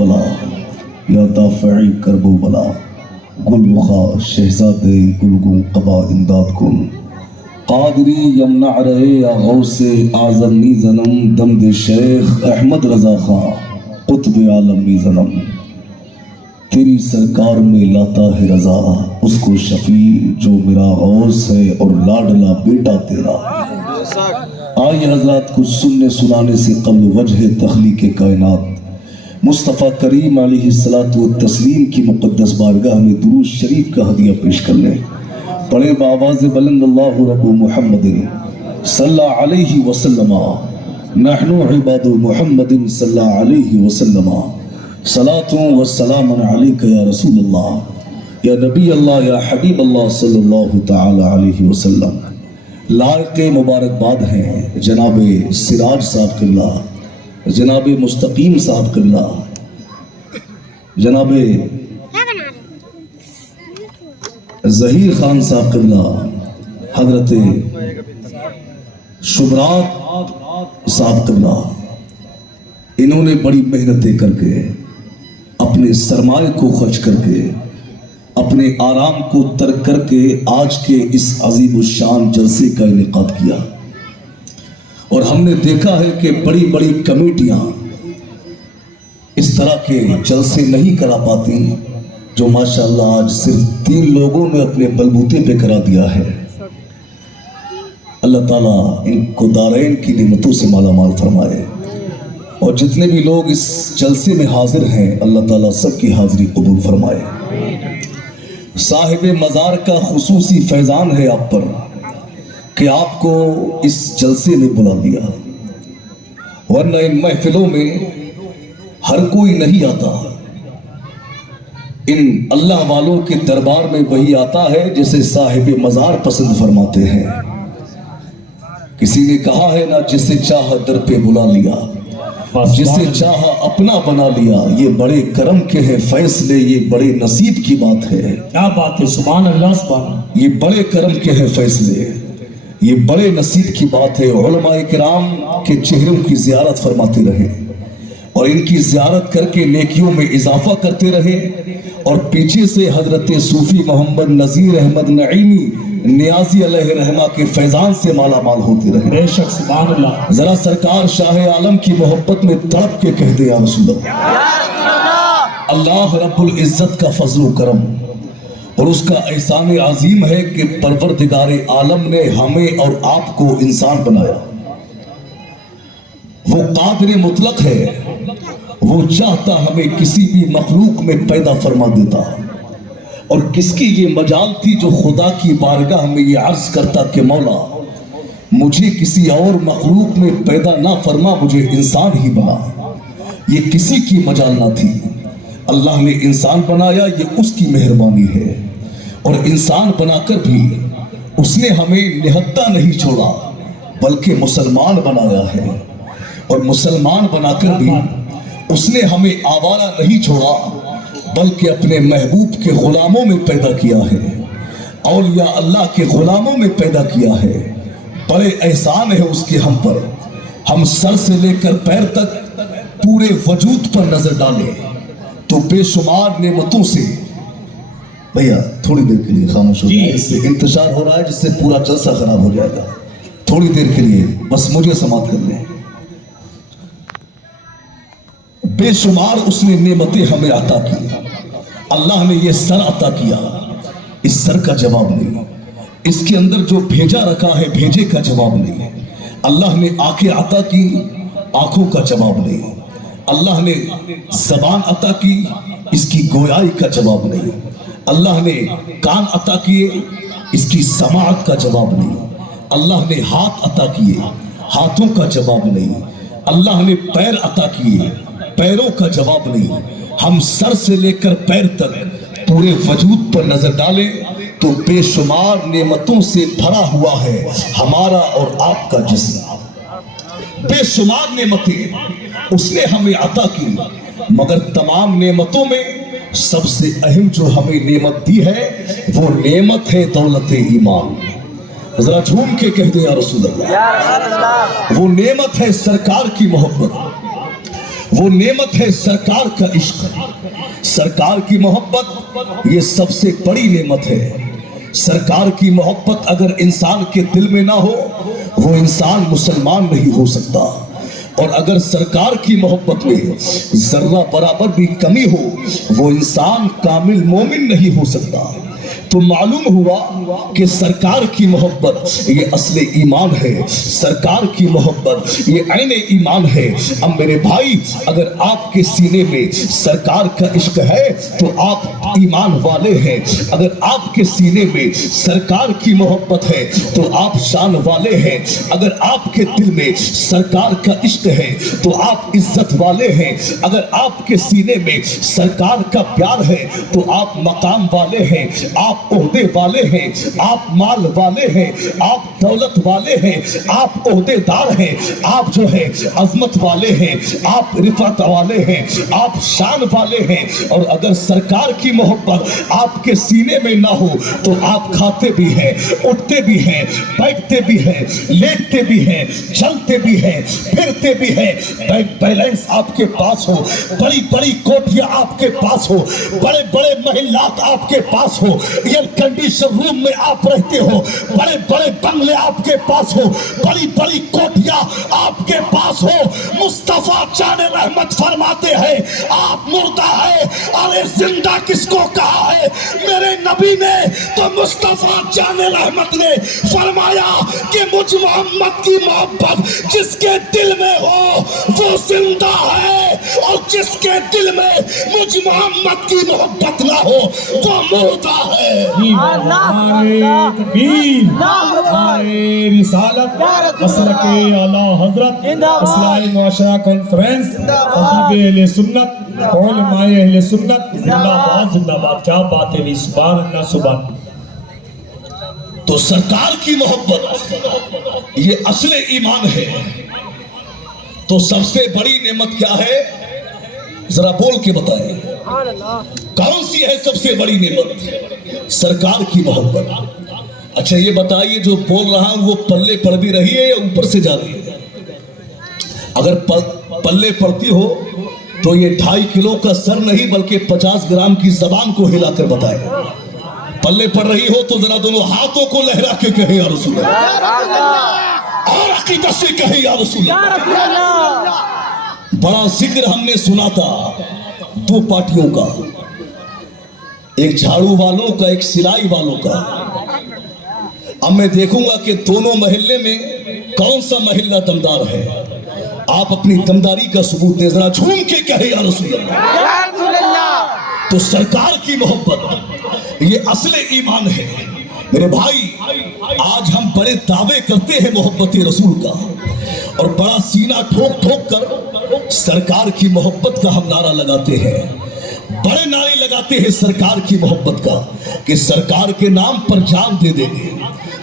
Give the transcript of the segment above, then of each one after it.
بلا یا دافع کرب و بلا گل رخا شہزاد گلگوں قبا امداد کن قادری یمنع رہے یا غوث اعظم نی زنم دمد شیخ احمد رضا خان قطب عالم نی زنم تیری سرکار میں لاتا ہے رضا اس کو شفیع جو میرا غوث ہے اور لاڈلا بیٹا تیرا۔ آئیے حضرات کچھ سننے سنانے سے قبل وجہ تخلیق کائنات مصطفیٰ کریم علیہ الصلوۃ والتسلیم کی مقدس بارگاہ میں درود شریف کا ہدیہ پیش کر لیں۔ پڑھے بآواز بلند اللہ رب محمد صلی اللہ علیہ وسلم نحن عباد محمد صلی اللہ علیہ وسلم صلاة و سلام علیک یا رسول اللہ یا نبی اللہ یا حبیب اللہ صلی اللہ تعالی علیہ وسلم۔ لائق مبارکباد ہیں جناب سراج صاحب قبلہ، جناب مستقیم صاحب قبلہ، جناب ظہیر خان صاحب قبلہ، حضرت شبرات صاحب قبلہ۔ انہوں نے بڑی محنتیں کر کے اپنے سرمایہ کو خرچ کر کے اپنے آرام کو ترک کر کے آج کے اس عظیم الشان جلسے کا انعقاد کیا، اور ہم نے دیکھا ہے کہ بڑی بڑی کمیٹیاں اس طرح کے جلسے نہیں کرا پاتی جو ماشاءاللہ آج صرف 3 لوگوں نے اپنے بلبوتے پہ کرا دیا ہے۔ اللہ تعالیٰ ان کو دارین کی نعمتوں سے مالا مال فرمائے، اور جتنے بھی لوگ اس جلسے میں حاضر ہیں اللہ تعالیٰ سب کی حاضری قبول فرمائے۔ صاحب مزار کا خصوصی فیضان ہے آپ پر کہ آپ کو اس جلسے میں بلا لیا، ورنہ ان محفلوں میں ہر کوئی نہیں آتا۔ ان اللہ والوں کے دربار میں وہی آتا ہے جسے صاحب مزار پسند فرماتے ہیں۔ کسی نے کہا ہے نا، جسے چاہا در پہ بلا لیا، جسے چاہا اپنا بنا لیا، یہ بڑے کرم کے ہیں فیصلے، یہ بڑے نصیب کی بات ہے۔ کیا بات ہے، سبحان اللہ سبحان اللہ۔ یہ بڑے کرم کے ہیں فیصلے، یہ بڑے نصیب کی بات ہے۔ علماء کرام کے چہروں کی زیارت فرماتے رہے اور ان کی زیارت کر کے نیکیوں میں اضافہ کرتے رہے، اور پیچھے سے حضرت صوفی محمد نذیر احمد نعیمی نیازی علیہ رحمہ کے فیضان سے مالا مال ہوتے رہے۔ بے شک سبحان اللہ۔ ذرا سرکار شاہ عالم کی محبت میں تڑپ کے کہہ دے یا رسول اللہ۔ اللہ رب العزت کا فضل و کرم اور اس کا احسان عظیم ہے کہ پروردگار عالم نے ہمیں اور آپ کو انسان بنایا۔ وہ قادر مطلق ہے، وہ چاہتا ہمیں کسی بھی مخلوق میں پیدا فرما دیتا، اور کس کی یہ مجال تھی جو خدا کی بارگاہ میں یہ عرض کرتا کہ مولا مجھے کسی اور مخلوق میں پیدا نہ فرما، مجھے انسان ہی بنا۔ یہ کسی کی مجال نہ تھی، اللہ نے انسان بنایا، یہ اس کی مہربانی ہے۔ اور انسان بنا کر بھی اس نے ہمیں نہتا نہیں چھوڑا بلکہ مسلمان بنایا ہے، اور مسلمان بنا کر بھی اس نے ہمیں آوارہ نہیں چھوڑا بلکہ اپنے محبوب کے غلاموں میں پیدا کیا ہے، اولیاء اللہ کے غلاموں میں پیدا کیا ہے۔ بڑے احسان ہے اس کے ہم پر۔ ہم سر سے لے کر پیر تک پورے وجود پر نظر ڈالیں تو بے شمار نعمتوں سے، بھیا تھوڑی دیر کے لیے خاموش ہو جائے، اس سے انتشار ہو رہا ہے جس سے پورا جلسہ خراب ہو جائے گا۔ تھوڑی دیر کے لیے بس مجھے سماعت کر لیں۔ بے شمار اس نے نعمتیں ہمیں عطا کی۔ اللہ نے یہ سر عطا کیا، اس سر کا جواب نہیں۔ اس کے اندر جو بھیجا رکھا ہے بھیجے کا جواب نہیں۔ اللہ نے آنکھیں عطا کی، آنکھوں کا جواب نہیں۔ اللہ نے زبان عطا کی، اس کی گویائی کا جواب نہیں۔ اللہ نے کان عطا کیے، اس کی سماعت کا جواب نہیں۔ اللہ نے ہاتھ عطا کیے، ہاتھوں کا جواب نہیں۔ اللہ نے پیر عطا کیے، پیروں کا جواب نہیں۔ ہم سر سے لے کر پیر تک پورے وجود پر نظر ڈالیں تو بے شمار نعمتوں سے بھرا ہوا ہے ہمارا اور آپ کا جسم۔ بے شمار نعمتیں اس نے ہمیں عطا کی، مگر تمام نعمتوں میں سب سے اہم جو ہمیں نعمت دی ہے وہ نعمت ہے دولت ایمان۔ ذرا جھوم کے کہہ دیں یا رسول اللہ۔ وہ نعمت ہے سرکار کی محبت، وہ نعمت ہے سرکار کا عشق. سرکار کی محبت یہ سب سے بڑی نعمت ہے. سرکار کی محبت اگر انسان کے دل میں نہ ہو وہ انسان مسلمان نہیں ہو سکتا. اور اگر سرکار کی محبت میں ذرہ برابر بھی کمی ہو وہ انسان کامل مومن نہیں ہو سکتا. تو معلوم ہوا کہ سرکار کی محبت یہ اصل ایمان ہے. سرکار کی محبت یہ عین ایمان ہے. اب میرے بھائی اگر آپ کے سینے میں سرکار کا عشق ہے تو آپ ایمان والے ہیں. اگر آپ کے سینے میں سرکار کی محبت ہے تو آپ شان والے ہیں. اگر آپ کے دل میں سرکار کا عشق ہے تو آپ عزت والے ہیں. اگر آپ کے سینے میں سرکار کا پیار ہے تو آپ مقام والے ہیں. آپ عہدے والے ہیں. آپ مال والے ہیں. آپ دولت والے ہیں. آپ عہدے دار ہیں. آپ جو ہے عظمت والے ہیں. آپ رفعت والے ہیں. آپ شان والے ہیں. اور اگر سرکار کی محبت آپ کے سینے میں نہ ہو تو آپ کھاتے بھی ہیں, اٹھتے بھی ہیں, بیٹھتے بھی ہیں, لیٹتے بھی ہیں, چلتے بھی ہیں, پھرتے بھی ہیں. بینک بیلنس آپ کے پاس ہو, بڑی بڑی کوٹیاں آپ کے پاس ہو, بڑے بڑے محلات آپ کے پاس ہو, ایئر کنڈیشن روم میں آپ رہتے ہو, بڑے بڑے بنگلے آپ کے پاس ہو, بڑی بڑی کوٹیاں آپ کے پاس ہو, مصطفیٰ جان رحمت فرماتے ہیں آپ مردہ ہے. ارے زندہ کس کو کہا ہے میرے نبی نے؟ تو مصطفیٰ جان رحمت نے فرمایا کہ مجھ محمد کی محبت جس کے دل میں ہو وہ زندہ ہے, اور جس کے دل میں مجھ محمد کی محبت نہ ہو وہ مردہ ہے. ہمارے تکبیر, ہمارے رسالت, مسلک اعلیٰ حضرت, اصلاح معاشرہ کانفرنس, خطیب اہل سنت, علماء اہل سنت, زندہ باد زندہ باد. کیا بات ہے, سبحان اللہ سبحان. تو سرکار کی محبت یہ اصل ایمان ہے. تو سب سے بڑی نعمت کیا ہے ذرا بول کے بتائیں, کون سی ہے سب سے بڑی نعمت؟ سرکار کی محبت. اچھا یہ بتائیے جو بول رہا ہوں وہ پلے پڑ بھی رہی ہے یا اوپر سے جا رہی ہے؟ اگر پلے پڑتی ہو تو یہ 2.5 کلو کا سر نہیں بلکہ 50 گرام کی زبان کو ہلا کر بتائے. پلے پڑ رہی ہو تو ذرا دونوں ہاتھوں کو لہرا کے کہے یا رسول اللہ, اور عقیدت سے کہے یا رسول اللہ. بڑا ذکر ہم نے سنا تھا 2 پارٹیوں کا, ایک جھاڑو والوں کا, ایک سلائی والوں کا. اب میں دیکھوں گا کہ دونوں محلے میں کون سا محلہ دمدار ہے. آپ اپنی دمداری کا ثبوت دیں, ذرا جھوم کے کہے یا رسول اللہ. تو سرکار کی محبت یہ اصل ایمان ہے. میرے بھائی آج ہم بڑے دعوے کرتے ہیں محبت رسول کا, اور بڑا سینہ ٹھوک ٹھوک کر سرکار کی محبت کا ہم نعرہ لگاتے ہیں. بڑے نعرے لگاتے ہیں سرکار کی محبت کا کہ سرکار کے نام پر جان دے دیں گے,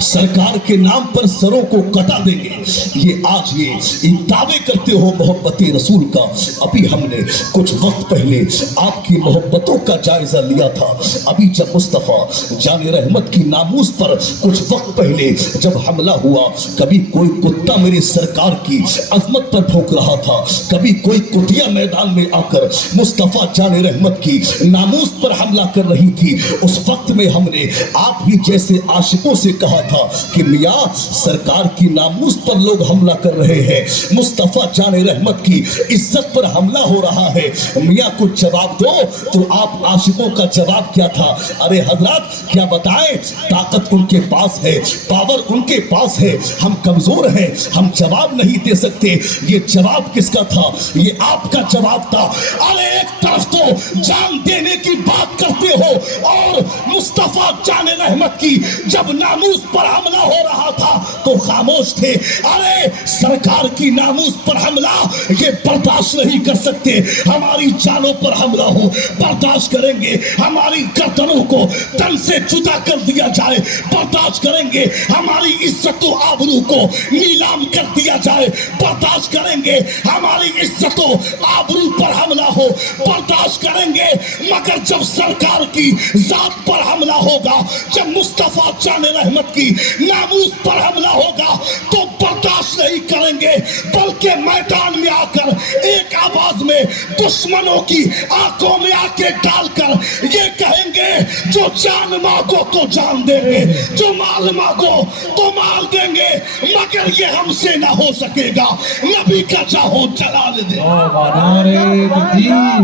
سرکار کے نام پر سروں کو کٹا دیں گے. یہ آج یہ دعوے کرتے ہو محبت رسول کا. ابھی ہم نے کچھ وقت پہلے آپ کی محبتوں کا جائزہ لیا تھا. ابھی جب مصطفیٰ جان رحمت کی ناموس پر کچھ وقت پہلے جب حملہ ہوا, کبھی کوئی کتا میرے سرکار کی عظمت پر بھونک رہا تھا, کبھی کوئی کتیا میدان میں آ کر مصطفیٰ جان رحمت کی ناموس پر حملہ کر رہی تھی. اس وقت میں ہم نے آپ ہی جیسے عاشقوں سے کہا تھا کہ میاں سرکار کی ناموس پر لوگ حملہ کر رہے ہیں, مصطفیٰ جان رحمت کی عزت پر حملہ ہو رہا ہے, میاں کچھ جواب دو. تو آپ عاشقوں کا جواب کیا تھا؟ ارے حضرات کیا بتائیں, طاقت ان کے پاس ہے, پاور ان کے پاس ہے, ہم کمزور ہیں, ہم جواب نہیں دے سکتے. یہ جواب کس کا تھا؟ یہ آپ کا جواب تھا. ارے ایک طرف تو جان دینے کی بات کرتے ہو اور مصطفیٰ جان رحمت کی جب ناموس پر حملہ ہو رہا تھا تو خاموش تھے. ارے سرکار کی ناموس پر حملہ یہ برداشت نہیں کر سکتے. ہماری جانوں پر حملہ ہو برداشت کریں گے, ہماری گردنوں کو تن سے جدا کر دیا جائے برداشت کریں گے, ہماری عزت و آبرو کو نیلام کر دیا جائے برداشت کریں گے, ہماری عزت و آبرو پر حملہ ہو برداشت کریں گے. مگر جب سرکار کی ذات پر حملہ ہوگا, جب مصطفیٰ جان رحمت کی کی ناموس پر حملہ ہوگا تو برداشت نہیں کریں گے، بلکہ میدان میں آ کر ایک آواز میں دشمنوں کی آنکھوں میں آنکھیں ڈال کر یہ کہیں گے جو جان مانگو تو جان دیں گے، جو مال مانگو تو مال دیں گے، مگر یہ ہم سے نہ ہو سکے گا، نبی کا چاہو جلال دے۔ نعرے تکبیر،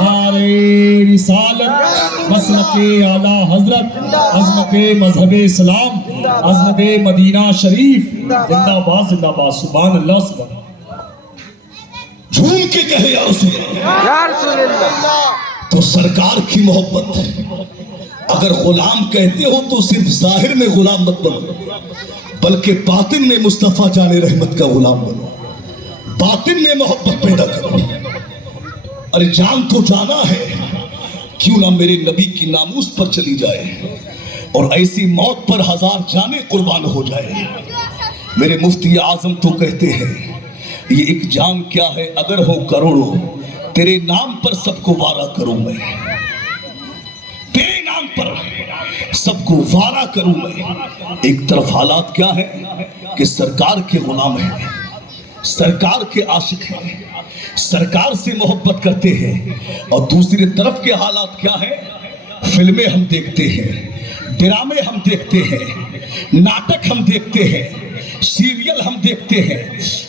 نعرے رسالت، مسلک اعلیٰ حضرت، عظمت مذہب اسلام، عظمت مدینہ شریف، زندہ باد زندہ باد، سبحان اللہ سبحان اللہ۔ جھوم کے کہے یا رسول اللہ، یا رسول اللہ، تو سرکار کی محبت ہے۔ اگر غلام کہتے ہو تو صرف ظاہر میں غلام مت بنو، بلکہ باطن میں مصطفیٰ جان رحمت کا غلام بنو، باطن میں محبت پیدا کرو۔ ارے جان تو جانا ہے، کیوں نہ میرے نبی کی ناموس پر چلی جائے اور ایسی موت پر ہزار جانیں قربان ہو جائے۔ میرے مفتی اعظم تو کہتے ہیں یہ ایک جان کیا ہے اگر ہو کروڑوں، تیرے نام پر سب کو وارہ کروں میں، تیرے نام پر سب کو وارہ کروں میں۔ ایک طرف حالات کیا ہے کہ سرکار کے غلام ہیں، سرکار کے عاشق ہیں، سرکار سے محبت کرتے ہیں، اور دوسری طرف کے حالات کیا ہے؟ فلمیں ہم دیکھتے ہیں، ڈرامے ہم دیکھتے ہیں، ناٹک ہم دیکھتے ہیں، سیریل ہم دیکھتے ہیں،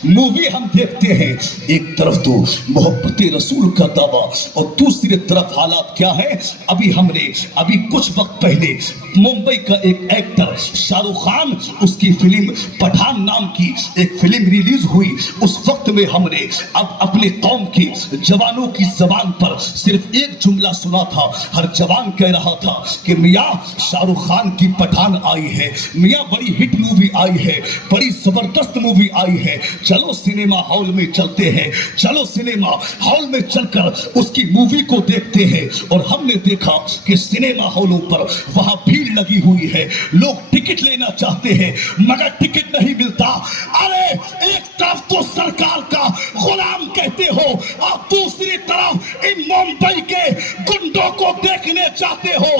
مووی ہم دیکھتے ہیں۔ ایک طرف تو محبت رسول کا دعویٰ اور دوسری طرف حالات کیا ہے؟ ابھی کچھ وقت پہلے ممبئی کا ایک ایکٹر شاہ رخ خان، اس کی فلم پٹھان نام کی ایک فلم ریلیز ہوئی، اس وقت میں ہم نے اب اپنے قوم کی جوانوں کی زبان پر صرف ایک جملہ سنا تھا، ہر جوان کہہ رہا تھا کہ میاں شاہ رخ خان کی پٹھان آئی ہے، میاں بڑی ہٹ مووی آئی ہے، بڑی زبردست مووی آئی ہے، چلو سنیما ہال میں چلتے ہیں، چلو سنیما ہال میں چل کر اس کی مووی کو دیکھتے ہیں۔ اور ہم نے دیکھا کہ سنیما ہالوں پر وہاں بھیڑ لگی ہوئی ہے، لوگ ٹکٹ لینا چاہتے ہیں مگر ٹکٹ نہیں ملتا۔ ارے ایک طرف تو سرکار کا غلام کہتے ہو اور دوسری طرف ان ممبئی کے گنڈوں کو دیکھنے چاہتے ہو۔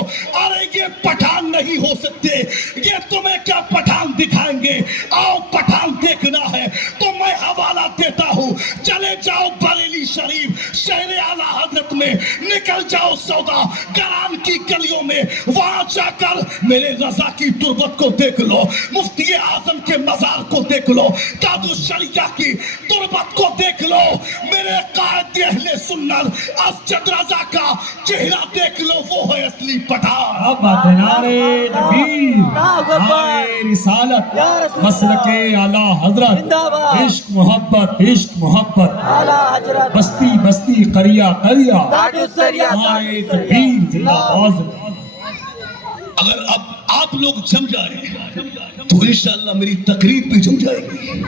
ارے یہ پٹھان نہیں ہو سکتے، یہ تمہیں کیا پٹھان دکھائیں گے؟ آؤ پٹھان دیکھنا ہے تو میں حوالہ دیتا ہوں، چلے جاؤ بریلی شریف شہر اعلیٰ حضرت میں، نکل جاؤ سودا گران کی گلیوں میں، وہاں جا کر میرے رضا کی تربت کو دیکھ لو، مفتی اعظم کے مزار کو دیکھ لو، قاد الشریعہ کی تربت کو دیکھ لو، میرے قائد اہل سنت اسجد رضا کا چہرہ دیکھ لو، وہ ہے اصلی پٹھان۔ اب نعرے تکبیر، نعرے رسالت، مسلک اعلیٰ حضرت، عشق محبت، عشق محبت، بستی بستی قریہ قریہ، نعرے تکبیر، زندہ باد۔ اگر اب آپ لوگ جم جائیں تو انشاءاللہ میری تقریر بھی جم جائے گی۔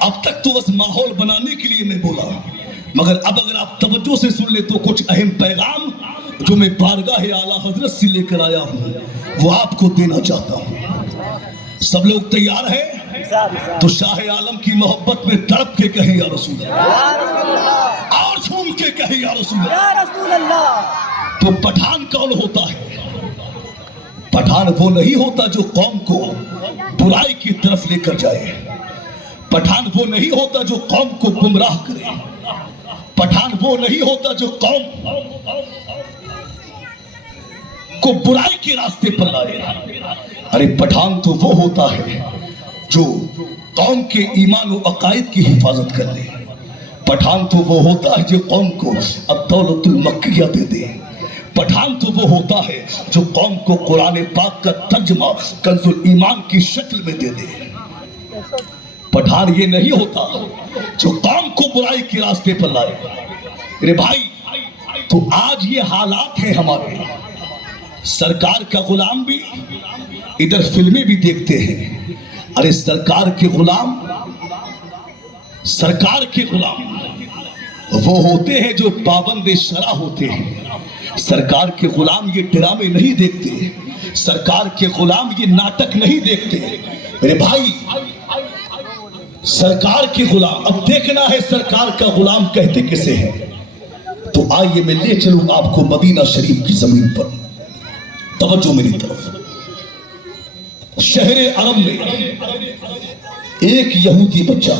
اب تک تو بس ماحول بنانے کے لیے میں بولا، مگر اب اگر آپ توجہ سے سن لیں تو کچھ اہم پیغام جو میں بارگاہ اعلیٰ حضرت سے لے کر آیا ہوں وہ آپ کو دینا چاہتا ہوں۔ سب لوگ تیار ہیں تو شاہ عالم کی محبت میں تڑپ کے کہیں یا رسول اللہ، اور جھوم کے کہیں یا رسول اللہ۔ تو پٹھان کون ہوتا ہے؟ پٹھان وہ نہیں ہوتا جو قوم کو برائی کی طرف لے کر جائے، پٹھان وہ نہیں ہوتا جو قوم کو گمراہ کرے، پٹھان وہ نہیں ہوتا جو قوم کو برائی کے راستے پر لائے۔ ارے پٹھان تو وہ ہوتا ہے جو قوم کے ایمان و عقائد کی حفاظت کر لے، پٹھان تو وہ ہوتا ہے جو قوم کو الدولت المکیہ دے دے، پٹھان تو وہ ہوتا ہے جو قوم کو قرآن پاک کا ترجمہ کنز الایمان کی شکل میں دے دے۔ پٹھان یہ نہیں ہوتا جو قوم کو برائی کے راستے پر لائے۔ میرے بھائی تو آج یہ حالات ہیں ہمارے، سرکار کا غلام بھی ادھر فلمیں بھی دیکھتے ہیں۔ ارے سرکار کے غلام وہ ہوتے ہیں جو پابند شرع ہوتے ہیں، سرکار کے غلام یہ ڈرامے نہیں دیکھتے، سرکار کے غلام یہ ناٹک نہیں دیکھتے۔ میرے بھائی سرکار کے غلام، اب دیکھنا ہے سرکار کا غلام کہتے کسے ہیں، تو آئیے میں لے چلوں آپ کو مدینہ شریف کی زمین پر، توجہ میری طرف۔ شہر عرب میں ایک یہودی بچہ،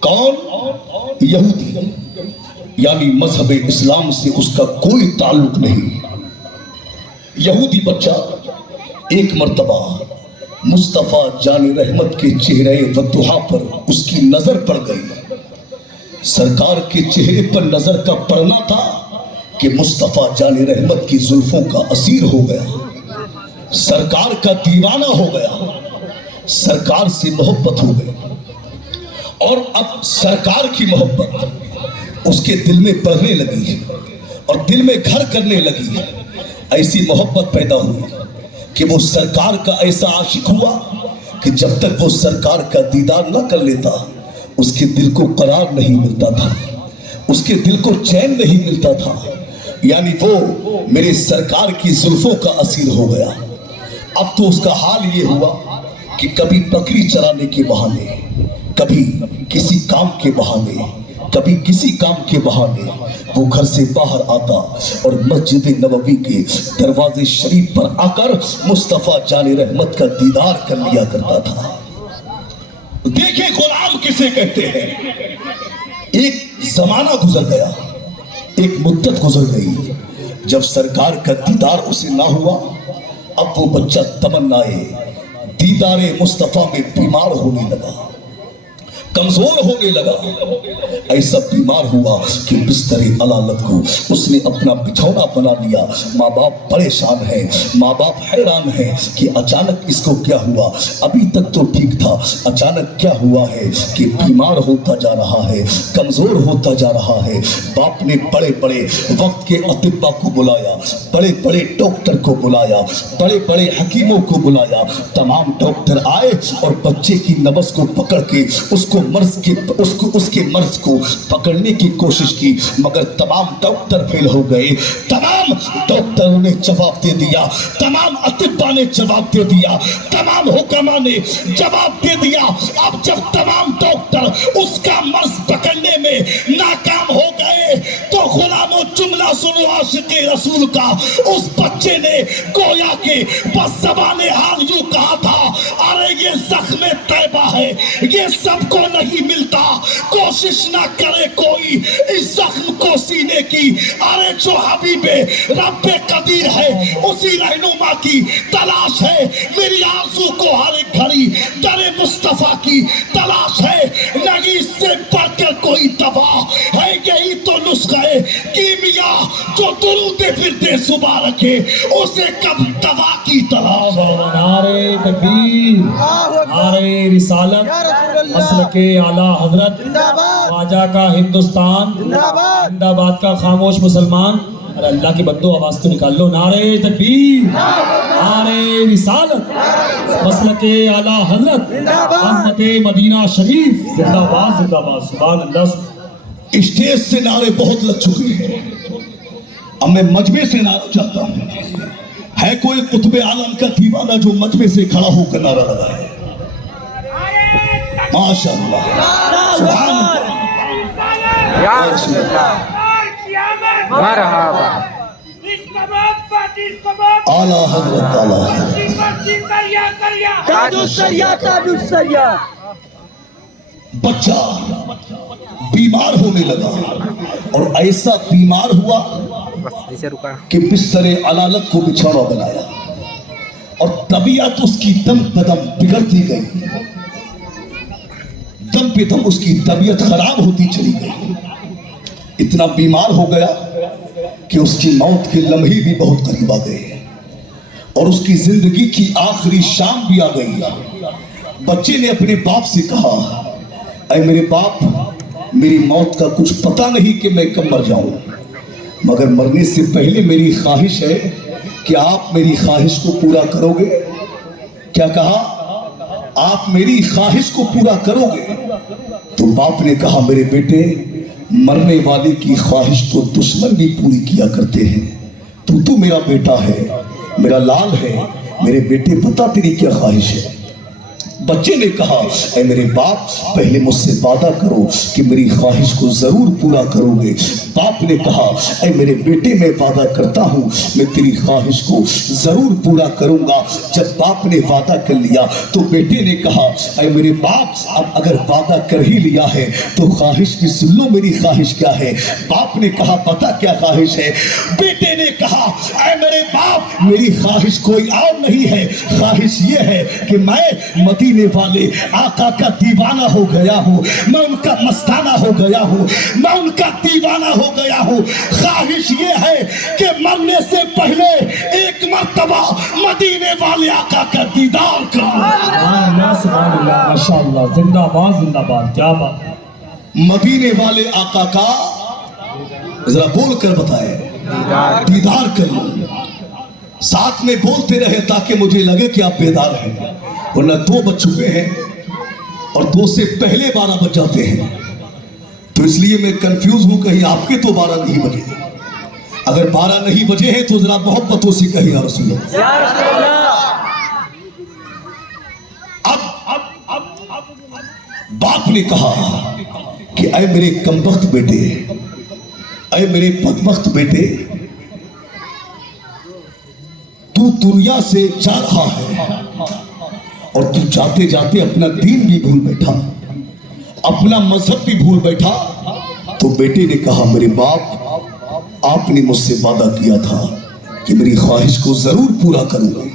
کون؟ یہودی، یعنی مذہب اسلام سے اس کا کوئی تعلق نہیں، یہودی بچہ ایک مرتبہ مصطفیٰ جان رحمت کے چہرے والضحیٰ پر اس کی نظر پڑ گئی۔ سرکار کے چہرے پر نظر کا پڑنا تھا کہ مصطفیٰ جان رحمت کی زلفوں کا اسیر ہو گیا، سرکار کا دیوانہ ہو گیا، سرکار سے محبت ہو گئی، اور اب سرکار کی محبت اس کے دل میں بڑھنے لگی اور دل میں گھر کرنے لگی۔ ایسی محبت پیدا ہوئی کہ وہ سرکار کا ایسا عاشق ہوا کہ جب تک وہ سرکار کا دیدار نہ کر لیتا اس کے دل کو قرار نہیں ملتا تھا، اس کے دل کو چین نہیں ملتا تھا، یعنی وہ میرے سرکار کی زلفوں کا اسیر ہو گیا۔ اب تو اس کا حال یہ ہوا کہ کبھی بکری چرانے کے بہانے، کبھی کسی کام کے بہانے، کبھی کسی کام کے بہانے وہ گھر سے باہر آتا اور مسجد نبوی کے دروازے شریف پر آ کر مصطفیٰ جان رحمت کا دیدار کر لیا کرتا تھا۔ دیکھیں غلام کسے کہتے ہیں۔ ایک زمانہ گزر گیا، ایک مدت گزر گئی، جب سرکار کا دیدار اسے نہ ہوا، اب وہ بچہ تمنائے دیدار مصطفیٰ میں بیمار ہونے لگا، کمزور ہونے لگا، ایسا بیمار ہوا کہ بستر علالت کو اس نے اپنا بچھونا بنا لیا۔ ماں باپ پریشان ہیں، ماں باپ حیران ہیں کہ اچانک اس کو کیا ہوا، ابھی تک تو ٹھیک تھا، اچانک کیا ہوا ہے کہ بیمار ہوتا جا رہا ہے، کمزور ہوتا جا رہا ہے۔ باپ نے بڑے بڑے وقت کے اطباء کو بلایا، بڑے بڑے ڈاکٹر کو بلایا، بڑے بڑے حکیموں کو بلایا، تمام ڈاکٹر آئے اور بچے کی نبض کو پکڑ کے اس کے مرض کو پکڑنے کی کوشش کی، مگر تمام ڈاکٹر فیل ہو گئے۔ تمام ڈاکٹروں نے جواب دے دیا، تمام اطباء نے جواب دے دیا، تمام حکماء نے جواب دے دیا۔ اب جب تمام ڈاکٹر اس کا مرض پکڑنے میں ناکام ہو گئے تو غلاموں جملہ سنو عاشق رسول کا، اس بچے نے گویا کہ بس زبان حال یوں کہا تھا، ارے یہ زخم طیبہ ہے، یہ سب کو نہیں ملتا، کوشش نہ کرے کوئی اس زخم کو سینے کی، ارے جو حبیب رب قدیر ہے اسی رہنما کی تلاش ہے، میری آرزو کو ہر ایک گھڑی در مصطفیٰ کی تلاش ہے، نہیں اس سے بڑھ کر کوئی دوا ہے، یہی تو نسخہ کیمیا جو درود پھرتے صبح رکھے اسے کب دوا کی تلاش ہے۔ نعرے تکبیر، نعرے رسالت، مسلک اعلیٰ حضرت خواجہ کا ہندوستان زندہ باد کا خاموش مسلمان۔ اور اللہ کے بندو آواز تو نکال لو، نعرے تکبیر، نعرے رسالت، مسلک اعلیٰ حضرت عظمت مدینہ شریف زندہ باد، زندہ باد، سبحان اللہ۔ اسٹیج سے نعرے بہت لگ چکے ہیں، اب میں مجمع سے نعرہ چاہتا ہوں۔ ہے کوئی قطب عالم کا دیوانہ جو مجمع سے کھڑا ہو کر نعرہ لگائے؟ ماشاء اللہ، سبحان اللہ، یا رسول اللہ، مرحبا، اعلیٰ حضرت، اعلیٰ تاج السریہ، تاج السریہ۔ بچہ بیمار ہونے لگا اور ایسا بیمار ہوا کہ بستر علالت کو بچھونا بنایا اور طبیعت اس کی دم بدم بگڑتی گئی، دم پہ دم اس کی طبیعت خراب ہوتی چلی گئی، اتنا بیمار ہو گیا کہ اس کی موت کے لمحے بھی بہت قریب آ گئے اور اس کی زندگی کی آخری شام بھی آ گئی۔ بچے نے اپنے باپ سے کہا، اے میرے باپ، میری موت کا کچھ پتہ نہیں کہ میں کب مر جاؤں، مگر مرنے سے پہلے میری خواہش ہے کہ آپ میری خواہش کو پورا کرو گے۔ کیا کہا؟ آپ میری خواہش کو پورا کرو گے؟ تو باپ نے کہا، میرے بیٹے، مرنے والے کی خواہش تو دشمن بھی پوری کیا کرتے ہیں، تو میرا بیٹا ہے، میرا لال ہے، میرے بیٹے بتا تیری کیا خواہش ہے؟ بچے نے کہا اے میرے باپ پہلے مجھ سے وعدہ کرو کہ میری خواہش کو ضرور پورا کرو گے۔ باپ نے کہا اے میرے بیٹے میں وعدہ کرتا ہوں میں تیری خواہش کو ضرور پورا کروں گا۔ جب باپ نے وعدہ کر لیا تو بیٹے نے کہا اے میرے باپ اب اگر وعدہ کر ہی لیا ہے تو خواہش بھی سن لو میری خواہش کیا ہے۔ باپ نے کہا پتہ کیا خواہش ہے؟ بیٹے نے کہا اے میرے باپ میری خواہش کوئی اور نہیں ہے، خواہش یہ ہے کہ میں مدینے والے آقا کا دیوانہ ہو گیا ہوں، میں ان کا مستانہ ہو گیا ہوں، میں ان کا دیوانہ ہو گیا ہوں۔ خواہش یہ ہے کہ مرنے سے پہلے ایک مرتبہ مدینے والے آقا کا دیدار کروں۔ سبحان اللہ، ماشاءاللہ، زندہ باد زندہ باد، کیا بات۔ مدینے والے آقا کا ذرا بول کر بتائے دیدار کر لوں، ساتھ میں بولتے رہے تاکہ مجھے لگے کہ آپ بیدار ہیں، ورنہ 2 بج چکے ہیں اور 2 سے پہلے 12 بج جاتے ہیں، تو اس لیے میں کنفیوز ہوں کہیں آپ کے تو 12 نہیں بجے۔ اگر 12 نہیں بجے ہیں تو ذرا محبتوں سے کہیں یا رسول اللہ۔ اب باپ نے کہا کہ اے میرے کمبخت بیٹے، اے میرے بدبخت بیٹے، تو دنیا سے جا رہا ہے اور تو جاتے جاتے اپنا دین بھی بھول بیٹھا، اپنا مذہب بھی بھول بیٹھا۔ تو بیٹے نے کہا میرے باپ آپ نے مجھ سے وعدہ کیا تھا کہ میری خواہش کو ضرور پورا کروں گا۔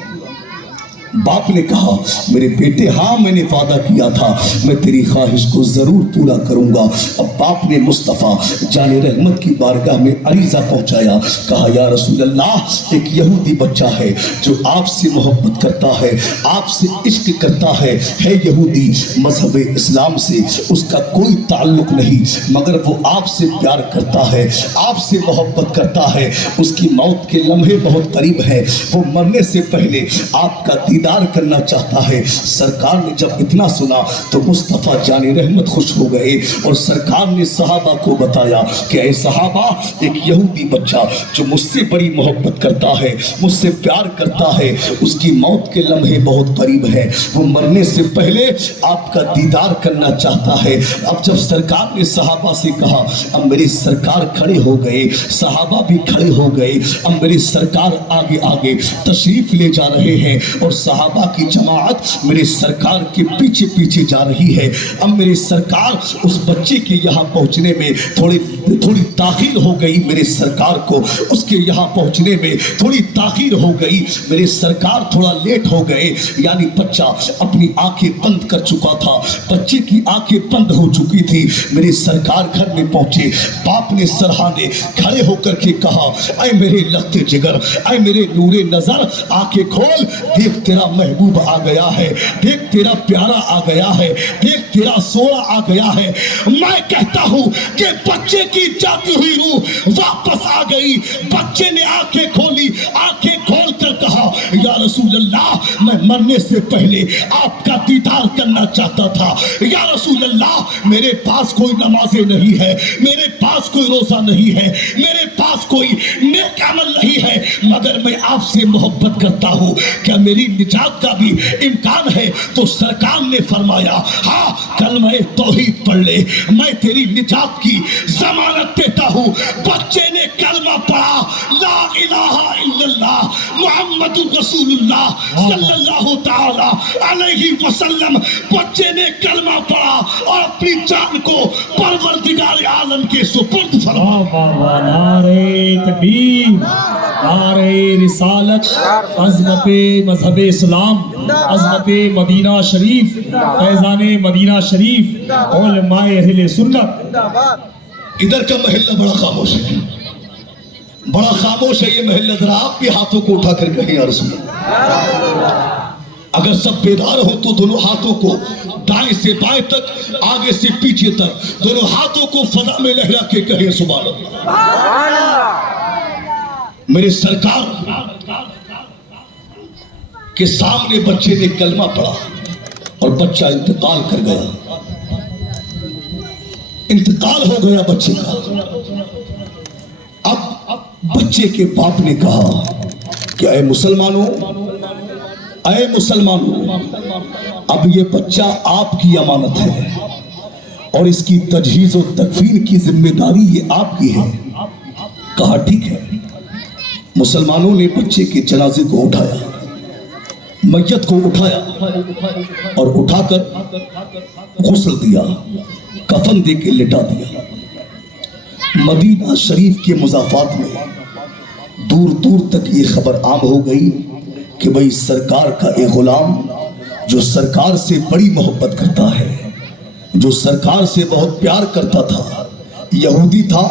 باپ نے کہا میرے بیٹے ہاں میں نے وعدہ کیا تھا میں تیری خواہش کو ضرور پورا کروں گا۔ اب باپ نے مصطفیٰ جان رحمت کی بارگاہ میں عریضہ پہنچایا، کہا یا رسول اللہ ایک یہودی بچہ ہے جو آپ سے محبت کرتا ہے، آپ سے عشق کرتا ہے یہودی، مذہب اسلام سے اس کا کوئی تعلق نہیں، مگر وہ آپ سے پیار کرتا ہے، آپ سے محبت کرتا ہے، اس کی موت کے لمحے بہت قریب ہے، وہ مرنے سے پہلے آپ کا دیدار کرنا چاہتا ہے۔ سرکار نے جب اتنا سنا تو مصطفیٰ جان رحمت خوش ہو گئے اور سرکار نے صحابہ کو بتایا کہ اے صحابہ ایک یہودی بچہ جو مجھ سے بڑی محبت کرتا ہے، مجھ سے پیار کرتا ہے، اس کی موت کے لمحے بہت قریب ہے، وہ مرنے سے پہلے آپ کا دیدار کرنا چاہتا ہے۔ اب جب سرکار نے صحابہ سے کہا اب میری سرکار کھڑے ہو گئے، صحابہ بھی کھڑے ہو گئے، اب میری سرکار آگے آگے تشریف لے جا رہے ہیں اور صحابہ کی جماعت میرے سرکار کے پیچھے پیچھے جا رہی ہے۔ اب میرے سرکار اس بچے کے یہاں پہنچنے میں تھوڑی تاخیر ہو گئی، میرے سرکار کو اس کے یہاں پہنچنے میں تھوڑی تاخیر ہو گئی، میرے سرکار تھوڑا لیٹ ہو گئے، یعنی بچہ اپنی آنکھیں بند کر چکا تھا، بچے کی آنکھیں بند ہو چکی تھی۔ میرے سرکار گھر میں پہنچے، باپ نے سرہانے کھڑے ہو کر کے کہا اے میرے لخت جگر، اے میرے نور نظر، آنکھیں کھول، دیکھ تیرا محبوب آ گیا ہے، دیکھ تیرا پیارا آ گیا ہے، دیکھ تیرا سوڑا آ گیا ہے۔ میں کہتا ہوں کہ بچے کی جاتی ہوئی روح واپس آ گئی۔ بچے نے آنکھیں کھولی، آنکھیں کھول کر کہا یا رسول اللہ میں مرنے سے پہلے آپ کا دیدار کرنا چاہتا تھا، یا رسول اللہ میرے پاس کوئی نمازیں نہیں ہے، میرے پاس کوئی روزہ نہیں ہے، میرے پاس کوئی نیک عمل نہیں ہے، مگر میں آپ سے محبت کرتا ہوں، کیا میری نجات کا بھی امکان ہے؟ تو سرکار نے فرمایا ہاں کلمہ توحید پڑھ لے، میں تیری نجات کی ضمانت دیتا ہوں۔ بچے نے کلمہ پڑھا لا الہ الا اللہ محمد رسول اللہ صلی اللہ تعالی علیہ وسلم۔ بچے نے کلمہ پڑھا اور اپنی جان کو پروردگار عالم کے سپرد فرمایا۔ نعرہ تکبیر، نعرہ رسالت، عظمت مذہب اسلام، عظمت مدینہ شریف، فیضان مدینہ شریف، علماء اہل سنت۔ ادھر کا محلہ بڑا خاموش ہے، بڑا خاموش ہے یہ محلہ، ذرا آپ بھی ہاتھوں کو اٹھا کر کہیں یا رسول اللہ۔ اگر سب بیدار ہو تو دونوں ہاتھوں کو دائیں سے بائیں تک، آگے سے پیچھے تک، دونوں ہاتھوں کو فضا میں لہرا کے کہیں سبحان اللہ۔ میرے سرکار کے سامنے بچے نے کلمہ پڑھا اور بچہ انتقال کر گیا، انتقال ہو گیا بچے کا۔ اب بچے کے باپ نے کہا کہ اے مسلمانوں اے مسلمانوں، اب یہ بچہ آپ کی امانت ہے اور اس کی تجہیز و تکفین کی ذمہ داری یہ آپ کی ہے۔ کہا ٹھیک ہے۔ مسلمانوں نے بچے کے جنازے کو اٹھایا، میت کو اٹھایا اور اٹھا کر غسل دیا، کفن دے کے لٹا دیا۔ مدینہ شریف کے مضافات میں دور دور تک یہ خبر عام ہو گئی کہ بھئی سرکار کا ایک غلام جو سرکار سے بڑی محبت کرتا ہے، جو سرکار سے بہت پیار کرتا تھا، یہودی تھا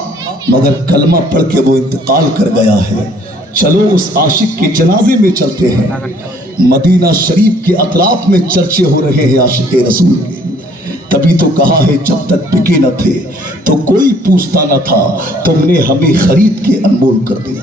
مگر کلمہ پڑھ کے وہ انتقال کر گیا ہے، چلو اس عاشق کے جنازے میں چلتے ہیں۔ مدینہ شریف کے اطراف میں چرچے ہو رہے ہیں عاشق رسول کے۔ تبھی تو کہا ہے جب تک بکے نہ تھے تو کوئی پوچھتا نہ تھا، تم نے ہمیں خرید کے انمول کر دیا۔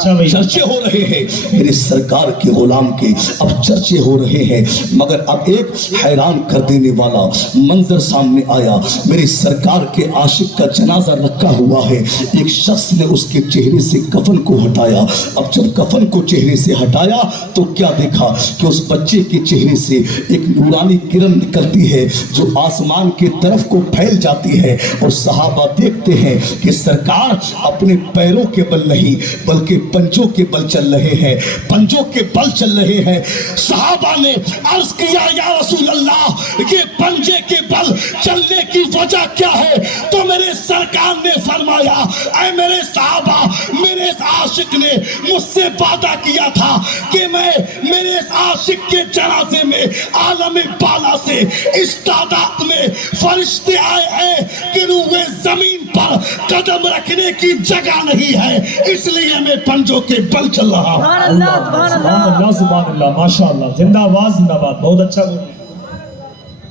چرچے ہو رہے ہیں میرے سرکار کے غلام کے، اب چرچے ہو رہے ہیں، مگر اب ایک حیران کر دینے والا منظر سامنے آیا۔ میرے سرکار کے عاشق کا جنازہ رکھا ہوا ہے، ایک شخص نے اس کے چہرے سے کفن کو ہٹایا۔ اب جب کفن کو چہرے سے ہٹایا تو کیا دیکھا کہ اس بچے کے چہرے سے ایک نورانی کرن نکلتی ہے جو آسمان کے طرف کو پھیل جاتی ہے، اور صحابہ دیکھتے ہیں کہ سرکار اپنے پیروں کے بل نہیں بلکہ پنجوں کے بل چل رہے ہیں، پنجوں کے بل چل رہے ہیں۔ صحابہ نے عرض کیا یا رسول اللہ یہ پنجے کے بل چلنے کی وجہ کیا ہے؟ تو میرے سرکار نے فرمایا اے میرے صحابہ، میرے اس عاشق نے مجھ سے وعدہ کیا تھا کہ میں میرے اس عاشق کے جنازے میں عالم بالا سے اس تعداد میں فرشتے آئے ہیں کہ روئے زمین پر قدم رکھنے کی جگہ نہیں ہے، اس لیے میں پنجوں کے بل چل رہا ہوں۔ سبحان اللہ سبحان اللہ، ماشاءاللہ، زندہ آباد زندہ آباد، بہت اچھا بول۔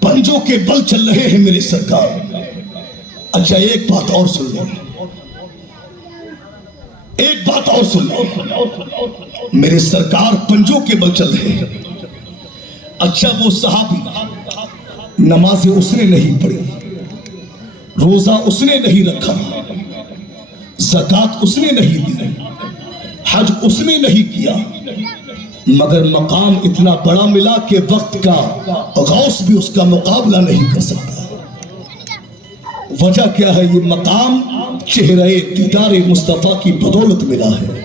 پنجوں کے بل چل رہے ہیں میرے سرکار۔ اچھا ایک بات اور سن لیں، ایک بات اور سن لیں، میرے سرکار پنجوں کے بل چل رہے ہیں۔ اچھا وہ صحابی نماز اس نے نہیں پڑھی، روزہ اس نے نہیں رکھا، زکوٰۃ اس نے نہیں دی، حج اس نے نہیں کیا، مگر مقام اتنا بڑا ملا کہ وقت کا غوث بھی اس کا مقابلہ نہیں کر سکتا۔ وجہ کیا ہے؟ یہ مقام چہرہ دیدار مصطفیٰ کی بدولت ملا ہے،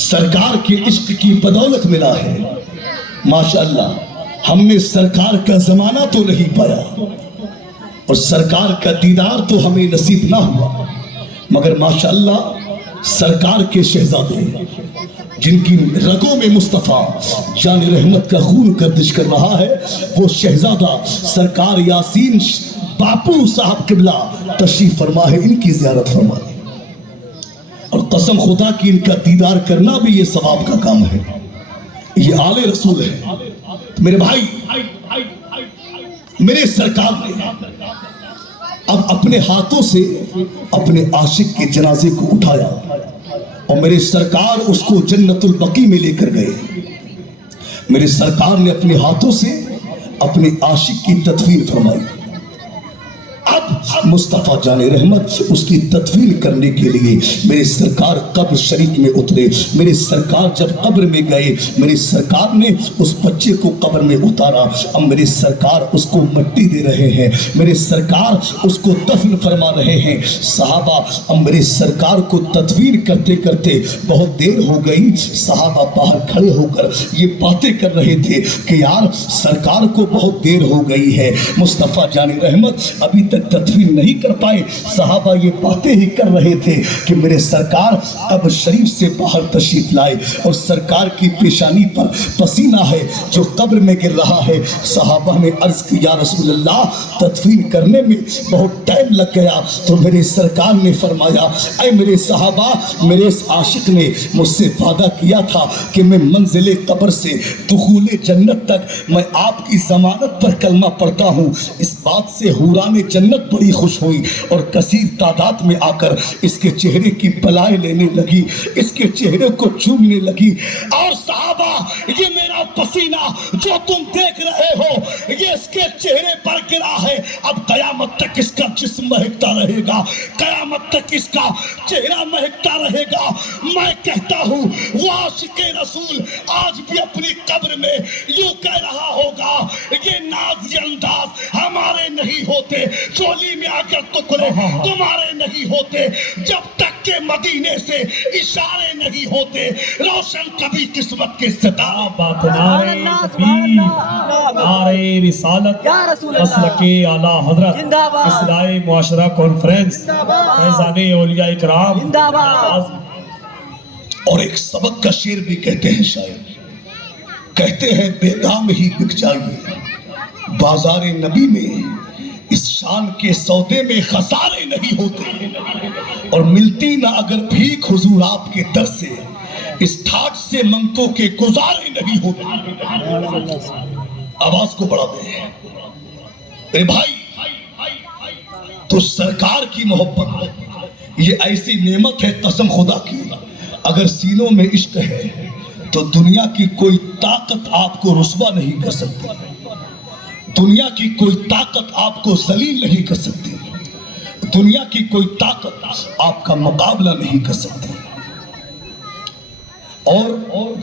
سرکار کے عشق کی بدولت ملا ہے۔ ماشاءاللہ ہم نے سرکار کا زمانہ تو نہیں پایا اور سرکار کا دیدار تو ہمیں نصیب نہ ہوا، مگر ماشاءاللہ سرکار کے شہزادے جن کی رگوں میں مصطفیٰ جان رحمت کا خون گردش کر رہا ہے، وہ شہزادہ سرکار یاسین باپو صاحب قبلہ تشریف فرما ہے، ان کی زیارت فرما ہے، اور قسم خدا کی ان کا دیدار کرنا بھی یہ ثواب کا کام ہے، یہ آل رسول ہے۔ میرے بھائی، میرے سرکار نے اب اپنے ہاتھوں سے اپنے عاشق کے جنازے کو اٹھایا اور میرے سرکار اس کو جنت البقیع میں لے کر گئے۔ میرے سرکار نے اپنے ہاتھوں سے اپنے عاشق کی تدفین فرمائی۔ اب مصطفیٰ جان رحمت اس کی تدفین کرنے کے لیے میرے سرکار قبر شریف میں اترے۔ میرے سرکار جب قبر میں گئے، میرے سرکار نے اس بچے کو قبر میں اتارا، اب میرے سرکار اس کو مٹی دے رہے ہیں، میرے سرکار اس کو دفن فرما رہے ہیں۔ صحابہ اب میرے سرکار کو تدفین کرتے کرتے بہت دیر ہو گئی، صحابہ باہر کھڑے ہو کر یہ باتیں کر رہے تھے کہ یار سرکار کو بہت دیر ہو گئی ہے، مصطفیٰ جان رحمت ابھی تک تدفین نہیں کر پائے۔ صحابہ یہ باتیں ہی کر رہے تھے کہ میرے سرکار قبر شریف سے باہر تشریف لائے اور سرکار کی پیشانی پر پسینہ ہے جو قبر میں گر رہا ہے۔ صحابہ نے عرض کی یا رسول اللہ تدفین کرنے میں بہت ٹائم لگ گیا، تو میرے سرکار نے فرمایا اے میرے صحابہ، میرے اس عاشق نے مجھ سے وعدہ کیا تھا کہ میں منزل قبر سے دخول جنت تک میں آپ کی ضمانت پر کلمہ پڑھتا ہوں۔ اس بات سے حوران جنت بڑی خوش ہوئی اور کثیر تعداد میں آ کر اس کے چہرے کی بلائیں لینے لگی، اس کے چہرے کو چومنے لگی۔ اور صحابہ یہ میرا پسینہ جو تم دیکھ رہے ہو یہ اس کے چہرے پر گرا ہے، اب قیامت تک اس کا جسم مہکتا رہے گا، قیامت تک اس کا چہرہ مہکتا رہے گا۔ میں کہتا ہوں وہ عاشق رسول آج بھی اپنی قبر میں یوں کہہ رہا ہوگا، یہ ناز یہ انداز ہمارے نہیں ہوتے، چولی میں اگر ٹکڑے تمہارے نہیں ہوتے، جب تک کہ مدینے سے اشارے نہیں ہوتے روشن کبھی قسمت کے ستارہ۔ بات نعرہ تکبیر، نعرہ رسالت، مسلک اعلیٰ حضرت، اصلاح معاشرہ کانفرنس، فیضان اولیاء اکرام۔ اور ایک سبق کا شعر بھی کہتے ہیں شاعر، کہتے ہیں بے دام ہی بک جائیے بازار نبی میں، اس شان کے سودے میں خسارے نہیں ہوتے، اور ملتی نہ اگر بھیک حضور آپ کے در سے، اس ٹھاٹ سے منگتوں کے گزارے نہیں ہوتے۔ آواز کو بڑھا دیں اے بھائی، تو سرکار کی محبت یہ ایسی نعمت ہے قسم خدا کی، اگر سینوں میں عشق ہے تو دنیا کی کوئی طاقت آپ کو رسوا نہیں کر سکتی، دنیا کی کوئی طاقت آپ کو ذلیل نہیں کر سکتی، دنیا کی کوئی طاقت آپ کا مقابلہ نہیں کر سکتی۔ اور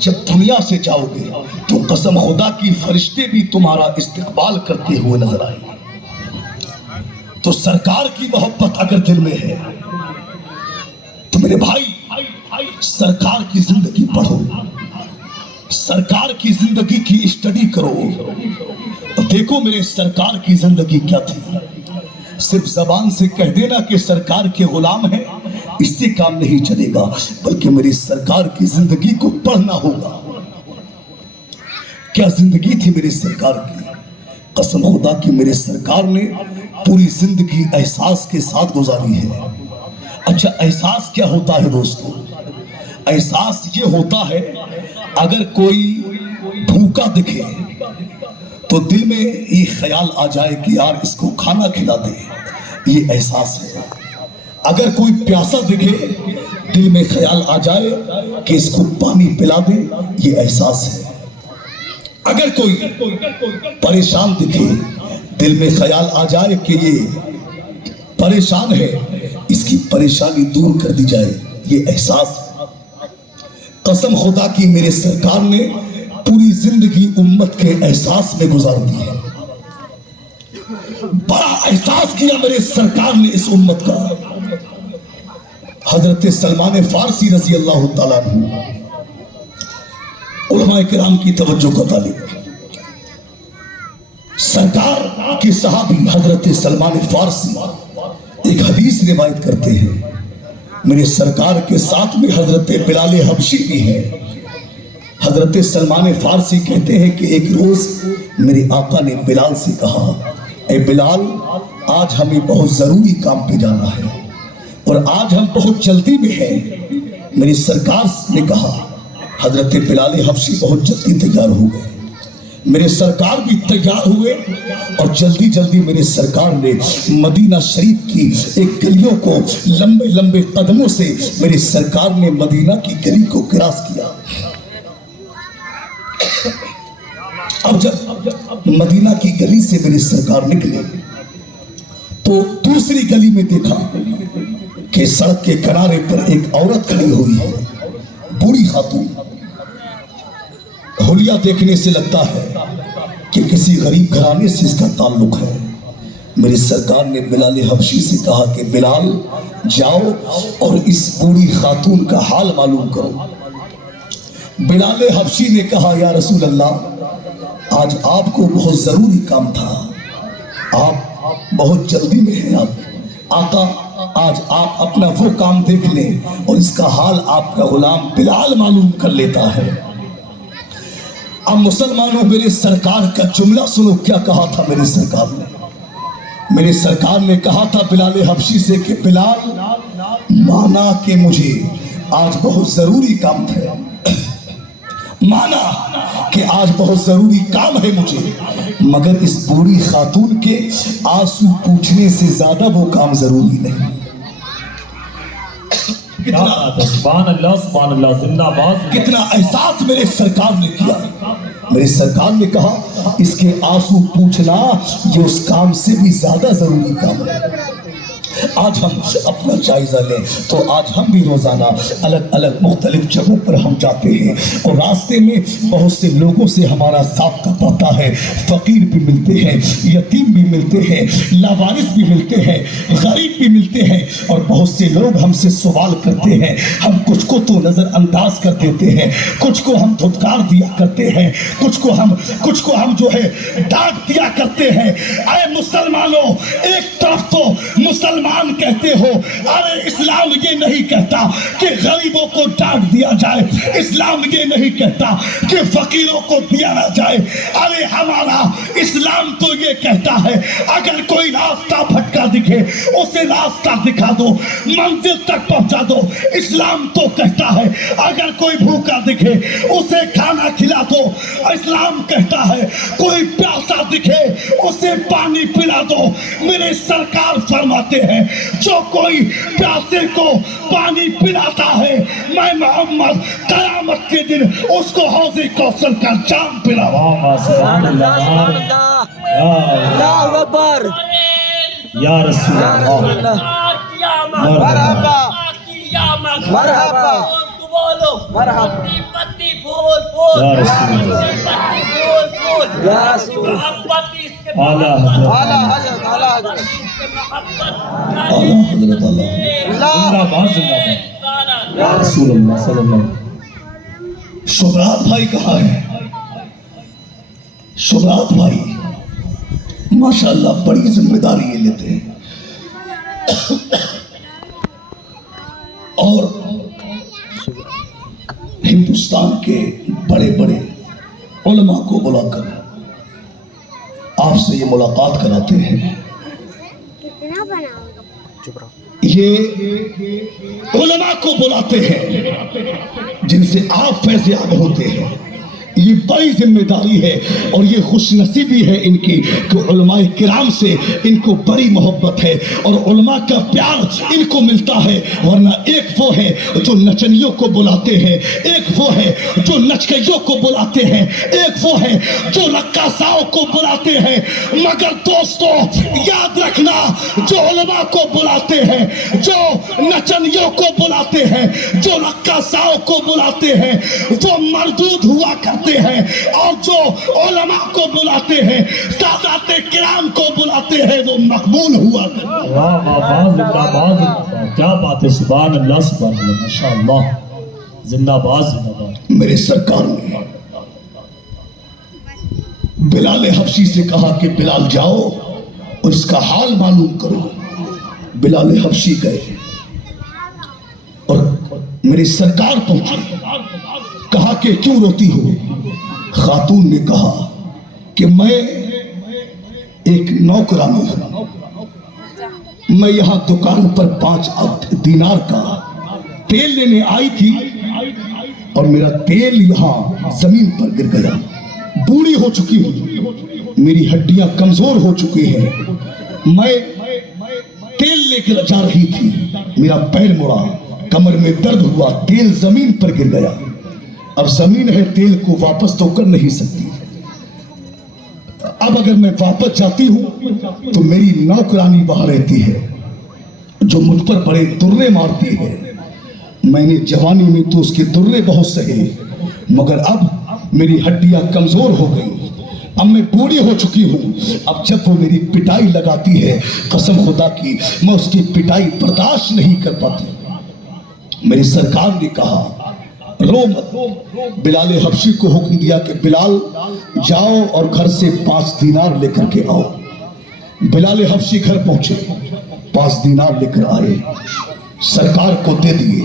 جب دنیا سے جاؤ گے تو قسم خدا کی فرشتے بھی تمہارا استقبال کرتے ہوئے نظر آئیں گے۔ تو سرکار کی محبت اگر دل میں ہے تو میرے بھائی سرکار کی زندگی پڑھو، سرکار کی زندگی کی اسٹڈی کرو، دیکھو میرے سرکار کی زندگی کیا تھی۔ صرف زبان سے کہہ دینا کہ سرکار کے غلام ہیں اس سے کام نہیں چلے گا، بلکہ میری سرکار کی زندگی کو پڑھنا ہوگا۔ کیا زندگی تھی میرے سرکار کی، قسم خدا کی میرے سرکار نے پوری زندگی احساس کے ساتھ گزاری ہے۔ اچھا احساس کیا ہوتا ہے دوستو؟ احساس یہ ہوتا ہے اگر کوئی بھوکا دکھے تو دل میں یہ خیال آ جائے کہ یار اس کو کھانا کھلا دے، یہ احساس ہے۔ اگر کوئی پیاسا دکھے دل میں خیال آ جائے کہ اس کو پانی پلا دے، یہ احساس ہے۔ اگر کوئی پریشان دکھے دل میں خیال آ جائے کہ یہ پریشان ہے، اس کی پریشانی دور کر دی جائے، یہ احساس ہے۔ قسم خدا کی میرے سرکار نے پوری زندگی امت کے احساس میں گزار دی ہے، بڑا احساس کیا میرے سرکار نے اس امت کا۔ حضرت سلمان فارسی رضی اللہ تعالیٰ عنہ، علماء کرام کی توجہ کا طالب، سرکار کے صحابی حضرت سلمان فارسی ایک حدیث روایت کرتے ہیں، میرے سرکار کے ساتھ میں حضرت بلال حبشی بھی ہے۔ حضرت سلمان فارسی کہتے ہیں کہ ایک روز میرے آقا نے بلال سے کہا، اے بلال آج ہمیں بہت ضروری کام پہ جانا ہے اور آج ہم بہت جلدی میں ہیں۔ میرے سرکار نے کہا، حضرت بلال حبشی بہت جلدی تیار ہو گئے، میرے سرکار بھی تیار ہوئے اور جلدی جلدی میرے سرکار نے مدینہ شریف کی ایک گلیوں کو لمبے لمبے قدموں سے میرے سرکار نے مدینہ کی گلی کو کراس کیا۔ اب جب مدینہ کی گلی سے میرے سرکار نکلے تو دوسری گلی میں دیکھا کہ سڑک کے کنارے پر ایک عورت کھڑی ہوئی ہے، بوڑھی خاتون۔ حلیہ دیکھنے سے لگتا ہے کہ کسی غریب گھرانے سے اس کا تعلق ہے۔ میرے سرکار نے بلال حبشی سے کہا کہ بلال جاؤ اور اس بوڑھی خاتون کا حال معلوم کرو۔ بلال حبشی نے کہا، یا رسول اللہ آج آپ کو بہت ضروری کام تھا، آپ بہت جلدی میں ہیں، آقا آج آپ اپنا وہ کام دیکھ لیں اور اس کا حال آپ کا غلام بلال معلوم کر لیتا ہے۔ اب مسلمانوں میرے سرکار کا جملہ سنو، کیا کہا تھا میرے سرکار نے؟ میرے سرکار نے کہا تھا بلال حبشی سے کہ بلال مانا کہ مجھے آج بہت ضروری کام تھا، مانا کہ آج بہت ضروری کام ہے مجھے، مگر اس بوڑھی خاتون کے آنسو پوچھنے سے زیادہ وہ کام ضروری نہیں۔ سبحان اللہ سبحان اللہ، زندہ باد۔ کتنا احساس میرے سرکار نے کیا۔ میرے سرکار نے کہا اس کے آنسو پوچھنا یہ اس کام سے بھی زیادہ ضروری کام ہے۔ آج ہم اپنا جائزہ لیں تو آج ہم بھی روزانہ الگ الگ مختلف جگہوں پر ہم جاتے ہیں اور راستے میں بہت سے لوگوں سے ہمارا ضابطہ پڑتا ہے، فقیر بھی ملتے ہیں، یتیم بھی ملتے ہیں، لاوارث بھی ملتے ہیں، غریب بھی ملتے ہیں، اور بہت سے لوگ ہم سے سوال کرتے ہیں۔ ہم کچھ کو تو نظر انداز کر دیتے ہیں، کچھ کو ہم دھتکار دیا کرتے ہیں، کچھ کو ہم جو ہے ڈانٹ دیا کرتے ہیں۔ اے مسلمانوں، ایک طرف تو مسلمان کہتے ہو، ارے اسلام یہ نہیں کہتا کہ غریبوں کو ڈانٹ دیا جائے، اسلام یہ نہیں کہتا کہ فقیروں کو دیا نہ جائے، ارے ہمارا اسلام تو یہ کہتا ہے اگر کوئی راستہ بھٹکا دکھے اسے راستہ دکھا دو، منزل تک پہنچا دو۔ اسلام تو کہتا ہے اگر کوئی بھوکا دکھے اسے کھانا کھلا دو۔ اسلام کہتا ہے کوئی پیاسا دکھے اسے پانی پلا دو۔ میرے سرکار فرماتے ہیں جو کوئی پیاسے کو پانی پلاتا ہے میں محمد قیامت کے دن اس کو حوض کوثر کا جام پلاؤں۔ سبحان اللہ، اللہ اکبر، یا رسول اللہ، مرحبا مرحبا مرحبا یا رسول اللہ، یا رسول اعلیٰ حضرت، اعلیٰ حضرت، اعلیٰ حضرت، اعلیٰ حضرت اللہ، زندہ باد زندہ باد یا رسول اللہ صلی اللہ علیہ وسلم۔ شبرات بھائی کہاں ہے؟ شبرات بھائی ماشاءاللہ بڑی ذمہ داری یہ لیتے ہیں اور ہندوستان کے بڑے بڑے علماء کو بلا کر آپ سے یہ ملاقات کراتے ہیں۔ یہ علماء کو بلاتے ہیں جن سے آپ فیض یاب ہوتے ہیں۔ یہ بڑی ذمہ داری ہے اور یہ خوش نصیبی ہے ان کی کہ علماء کرام سے ان کو بڑی محبت ہے اور علماء کا پیار ان کو ملتا ہے، ورنہ ایک وہ ہے جو نچنیوں کو بلاتے ہیں، ایک وہ ہے جو نچکیوں کو بلاتے ہیں، ایک وہ ہے جو رقاصاؤں کو بلاتے ہیں۔ مگر دوستو یاد رکھنا جو علماء کو بلاتے ہیں، جو نچنیوں کو بلاتے ہیں، جو رقاصاؤں کو بلاتے ہیں وہ مردود ہوا کرتے ہیں، اور جو علماء کو بلاتے ہیں، سادات کرام کو بلاتے ہیں، وہ مقبول ہوا کرتے ہیں۔ واہ واہ واہ، زندہ باد زندہ باد، کیا بات ہے، سبحان اللہ سبحان اللہ، ماشاءاللہ، زندہ باد زندہ باد۔ میرے سرکار نے بلال حبشی سے کہا کہ بلال جاؤ اور اس کا حال معلوم کرو۔ بلال حبشی گئے اور میری سرکار پہنچی، کہا کہ کیوں روتی ہو؟ خاتون نے کہا کہ میں ایک نوکرانی ہوں، میں یہاں دکان پر 5 دینار کا تیل لینے آئی تھی اور میرا تیل یہاں زمین پر گر گیا، بوڑھی ہو چکی ہوں، میری ہڈیاں کمزور ہو چکی ہیں، میں تیل لے کر جا رہی تھی، میرا پیر مڑا، کمر میں درد ہوا، تیل زمین پر گر گیا، اب زمین ہے تیل کو واپس تو کر نہیں سکتی، اب اگر میں واپس جاتی ہوں تو میری نوکرانی وہاں رہتی ہے جو مجھ پر بڑے درے مارتی ہے، میں نے جوانی میں تو اس کے درے بہت سہے مگر اب میری ہڈیاں کمزور ہو گئی، اب میں بوڑھی ہو چکی ہوں، اب جب وہ میری پٹائی لگاتی ہے قسم خدا کی میں اس کی پٹائی برداشت نہیں کر پاتی۔ میری سرکار نے کہا رو مت۔ بلال حبشی کو حکم دیا کہ بلال جاؤ اور گھر سے 5 دینار لے کر کے آؤ۔ بلال حبشی گھر پہنچے، 5 دینار لے کر آئے، سرکار کو دے دیے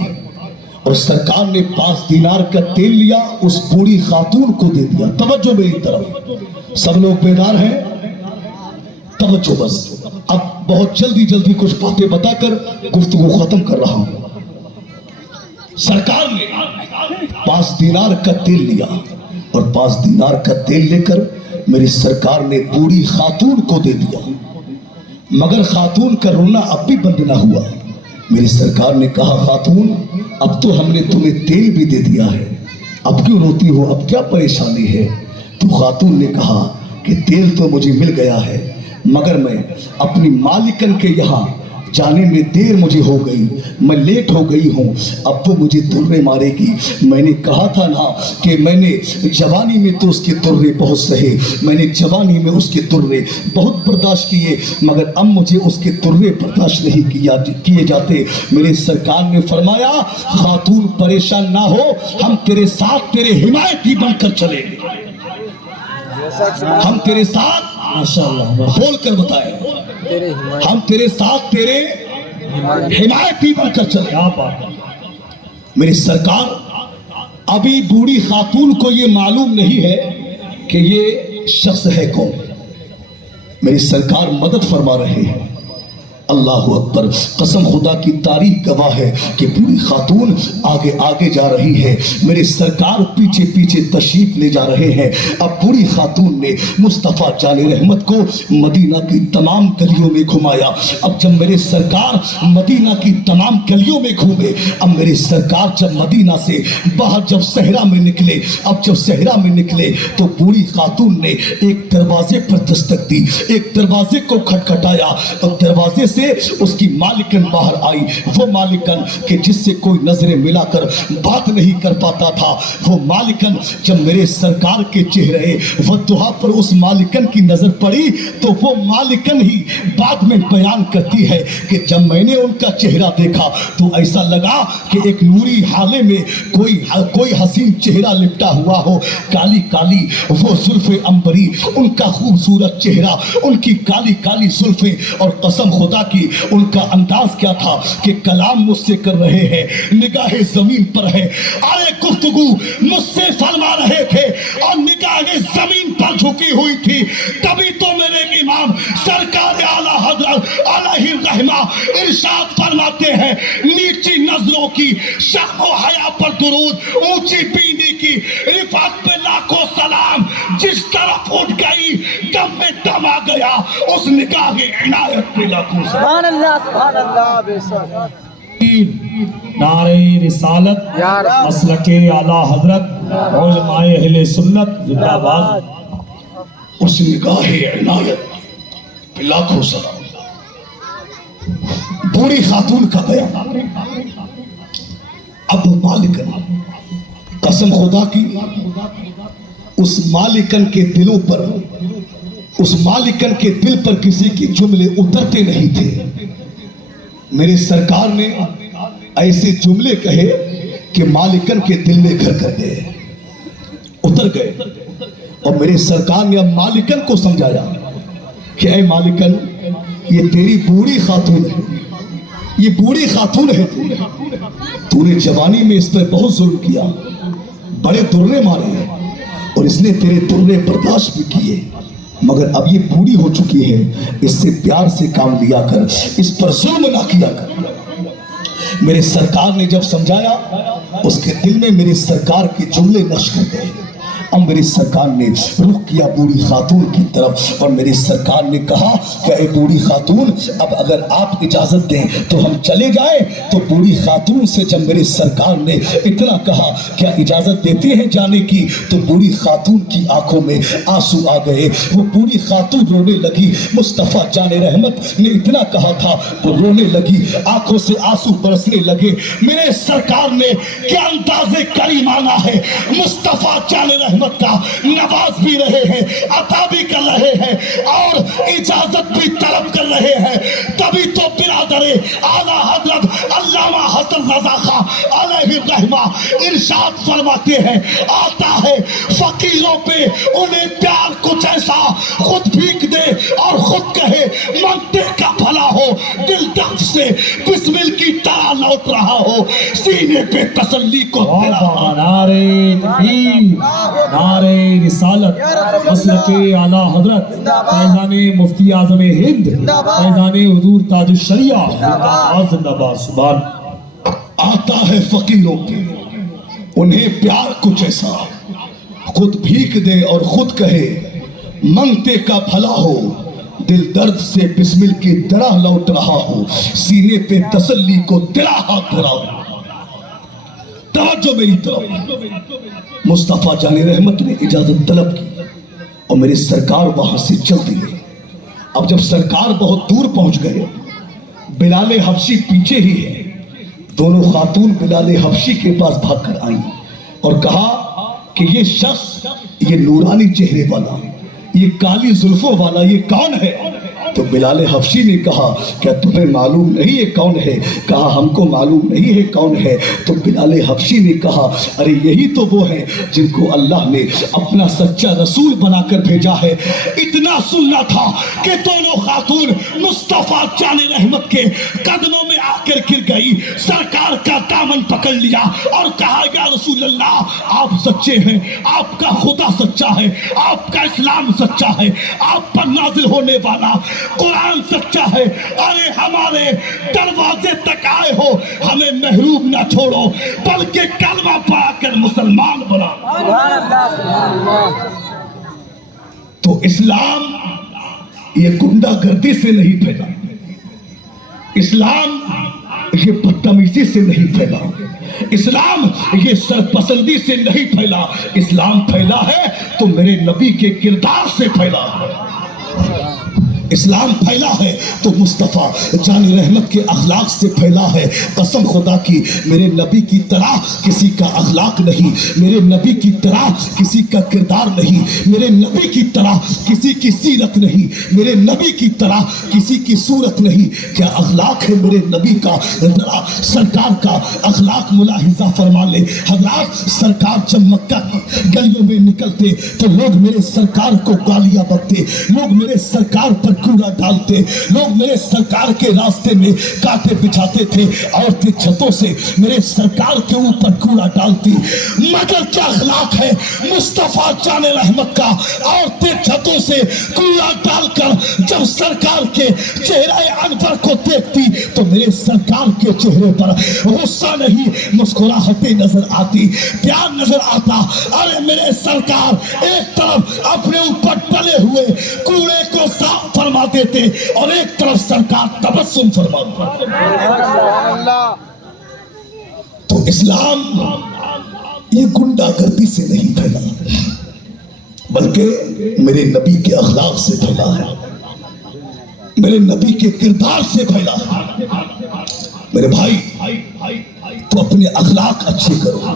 اور سرکار نے 5 دینار کا تیل لیا، اس بوڑھی خاتون کو دے دیا۔ توجہ میری طرف، سب لوگ بیدار ہیں؟ توجہ بس، اب بہت جلدی کچھ باتیں بتا کر گفتگو ختم کر رہا ہوں۔ سرکار نے 5 دینار کا تیل لیا اور 5 دینار کا تیل لے کر میری سرکار نے بوڑھی خاتون کو دے دیا، مگر خاتون کا رونا اب بھی بند نہ ہوا۔ میری سرکار نے کہا خاتون اب تو ہم نے تمہیں تیل بھی دے دیا ہے، اب کیوں روتی ہو، اب کیا پریشانی ہے؟ تو خاتون نے کہا کہ تیل تو مجھے مل گیا ہے مگر میں اپنی مالکن کے یہاں جانے میں دیر مجھے ہو گئی، میں لیٹ ہو گئی ہوں، اب وہ مجھے درے مارے گی۔ میں نے کہا تھا نا کہ میں نے جوانی میں تو اس کے درے بہت سہے، میں نے جوانی میں اس کے درے بہت برداشت کیے، مگر اب مجھے اس کے درے برداشت نہیں کیے جاتے۔ میرے سرکار نے فرمایا خاتون پریشان نہ ہو، ہم تیرے ساتھ تیرے حمایتی بن کر چلیں گے، ہم تیرے ساتھ ماشاءاللہ بول کر بتائیں، ہم تیرے ساتھ تیرے حمایتی بن کر چلیں۔ کیا بات ہے۔ میری سرکار ابھی بوڑھی خاتون کو یہ معلوم نہیں ہے کہ یہ شخص ہے کون۔ میری سرکار مدد فرما رہے ہیں۔ اللہ اکبر، قسم خدا کی تاریخ گواہ ہے کہ بوڑھی خاتون آگے آگے جا رہی ہے، میرے سرکار پیچھے پیچھے تشریف لے جا رہے ہیں۔ اب بوڑھی خاتون نے مصطفیٰ جان رحمت کو مدینہ کی تمام گلیوں میں گھمایا۔ اب جب میرے سرکار مدینہ کی تمام گلیوں میں گھومے، اب میرے سرکار جب مدینہ سے باہر جب صحرا میں نکلے، اب جب صحرا میں نکلے تو بوڑھی خاتون نے ایک دروازے پر دستک دی، ایک دروازے کو کھٹکھٹایا اور دروازے سے اس کی مالکن باہر آئی، وہ مالکن کہ جس سے کوئی نظریں ملا کر بات نہیں کر پاتا تھا۔ وہ مالکن جب میرے سرکار کے چہرے وضحا پر اس مالکن کی نظر پڑی تو وہ مالکن ہی بعد میں بیان کرتی ہے کہ جب میں نے ان کا چہرہ دیکھا تو ایسا لگا کہ ایک نوری حالے میں کوئی حسین چہرہ لپٹا ہوا ہو، کالی کالی وہ زلف عنبری، ان کا خوبصورت چہرہ، ان کی کالی کالی زلفیں، اور قسم خدا کی ان کا انداز کیا تھا کہ کلام مجھ سے کر رہے ہیں، نگاہ زمین پر ہے، ارے گفتگو مجھ سے فرما رہے تھے اور نگاہ زمین پر جھکی ہوئی تھی۔ تبھی تو میرے امام سرکار اعلی حضرت علیہ الرحمہ ارشاد فرماتے ہیں، نیچی نظروں کی شرم و حیا پر درود، اونچی بینی کی رفعت پہ لاکھوں سلام، جس طرف اٹھ گئی دم میں دم آ گیا، اس نگاہ عنایت پہ لاکھوں سلام۔ سبحان اللہ بے شک۔ نعرہ رسالت، مسلک اعلی حضرت، علماء اہل سنت زندہ باد۔ اس نگاہ عنایت پہ لاکھوں سلام۔ بوڑھی خاتون کا بیان۔ اب مالکن، قسم خدا کی اس مالکن کے دلوں پر، اس مالکن کے دل پر کسی کے جملے اترتے نہیں تھے۔ میرے سرکار نے ایسے جملے کہے کہ مالکن کے دل میں گھر کر گئے، اتر گئے، اور میرے سرکار نے اب مالکن کو سمجھایا کہ اے مالکن، یہ تیری بوڑھی خاتون ہے، یہ بوڑھی خاتون ہے، تو نے جوانی میں اس پر بہت ظلم کیا، بڑے درے مارے ہیں، اور اس نے تیرے درے برداشت بھی کیے، مگر اب یہ بوڑھی ہو چکی ہے، اس سے پیار سے کام لیا کر، اس پر ظلم نہ کیا کر۔ میرے سرکار نے جب سمجھایا، اس کے دل میں میرے سرکار کے جملے نقش کر گئے۔ اب میرے سرکار نے رخ کیا بوڑھی خاتون کی طرف، اور میرے سرکار نے کہا کہ اے بوڑھی خاتون، اب اگر آپ اجازت دیں تو ہم چلے جائیں۔ تو بوڑھی خاتون سے جب میرے سرکار نے اتنا کہا کیا اجازت دیتے ہیں جانے کی، تو بوڑھی خاتون کی آنکھوں میں آنسو آ گئے، وہ بوڑھی خاتون رونے لگی۔ مصطفیٰ جان رحمت نے اتنا کہا تھا، وہ رونے لگی، آنکھوں سے آنسو برسنے لگے۔ میرے سرکار نے کیا انداز کریمانہ ہے، مصطفیٰ جان رحمت کا نواز بھی رہے ہیں، عطا بھی کر رہے ہیں، اور اجازت بھی طلب کر رہے ہیں۔ تبھی تو برادر اعلی حضرت علامہ حسن رضا خان علیہ الرحمہ ارشاد فرماتے ہیں، آتا ہے فقیروں پہ انہیں پیار کچھ ایسا، خود بھیک دے اور خود کہے منگتے کا بھلا ہو، دل درد سے بسمل کی طرح لوٹ رہا ہو، سینے پہ تسلی کو تیرا۔ نعرہ تکبیر، نعرہ رسالت، مسلک اعلی حضرت، فیضان مفتی اعظم ہند، فیضان حضور تاج الشریعہ زندہ باد۔ سبحان۔ آتا ہے فقیروں کے انہیں پیار کچھ ایسا، خود بھیک دے اور خود کہے منگتے کا بھلا ہو، دل درد سے بسمل کی طرح لوٹ رہا ہو، سینے پہ تسلی کو تیرا ہاتھ دھرا ہو۔ توجہ میری طرف. مصطفیٰ جان رحمت نے اجازت طلب کی اور میرے سرکار وہاں سے چل دیے. اب جب سرکار بہت دور پہنچ گئے, بلال حبشی پیچھے ہی ہے. دونوں خاتون بلال حبشی کے پاس بھاگ کر آئیں اور کہا کہ یہ شخص, یہ نورانی چہرے والا, یہ کالی زلفوں والا, یہ کون ہے؟ تو بلال حبشی نے کہا کیا تمہیں معلوم نہیں یہ کون ہے؟ کہا ہم کو معلوم نہیں ہے کون ہے. تو بلال حبشی نے کہا ارے یہی تو وہ ہے جن کو اللہ نے اپنا سچا رسول بنا کر بھیجا ہے. اتنا سننا تھا کہ دونوں خاتون مصطفیٰ جان رحمت کے قدموں میں آ کر گر گئی, سرکار کا دامن پکڑ لیا اور کہا یا رسول اللہ آپ سچے ہیں, آپ کا خدا سچا ہے, آپ کا اسلام سچا ہے, آپ پر نازل ہونے والا قرآن سچا ہے. ارے ہمارے دروازے تک آئے ہو, ہمیں محروم نہ چھوڑو بلکہ کلمہ پڑھ کر مسلمان بنا. سبحان اللہ سبحان اللہ. تو اسلام یہ گنڈا گردی سے نہیں پھیلا, اسلام یہ بدتمیزی سے نہیں پھیلا, اسلام یہ سرپسندی سے نہیں پھیلا. اسلام پھیلا ہے تو میرے نبی کے کردار سے پھیلا ہے. اسلام پھیلا ہے تو مصطفیٰ جان رحمت کے اخلاق سے پھیلا ہے. قسم خدا کی میرے نبی کی طرح کسی کا اخلاق نہیں, میرے نبی کی طرح کسی کا کردار نہیں, میرے نبی کی طرح کسی کی سیرت نہیں, میرے نبی کی طرح کسی کی صورت نہیں. کیا اخلاق ہے میرے نبی کا, ذرا سرکار کا اخلاق ملاحظہ فرما لے. حضرات سرکار جب مکہ کی گلیوں میں نکلتے تو لوگ میرے سرکار کو گالیاں بکتے, لوگ میرے سرکار پر کوڑا ڈالتے, لوگ میرے سرکار کے راستے میں کانٹے بچھاتے تھے, عورتیں چھتوں سے میرے سرکار کے اوپر کوڑا ڈالتی. مگر کیا اخلاق ہے مصطفیٰ جان رحمت کا, عورتیں چھتوں سے کوڑا ڈال کر جب سرکار کے چہرے انور کو دیکھتی تو میرے سرکار کے چہرے پر غصہ نہیں مسکراہٹیں نظر آتی, پیار نظر آتا. ارے میرے سرکار ایک طرف اپنے اوپر ڈلے ہوئے کوڑے کو صاف فرما دیتے اور ایک طرف سرکار تبسم فرماتے. سبحان اللہ. تو اسلام یہ گنڈا گردی سے نہیں پھیلا بلکہ میرے نبی کے اخلاق سے پھیلا ہے, میرے نبی کے کردار سے پھیلا ہے. میرے بھائی تو اپنے اخلاق اچھے کرو,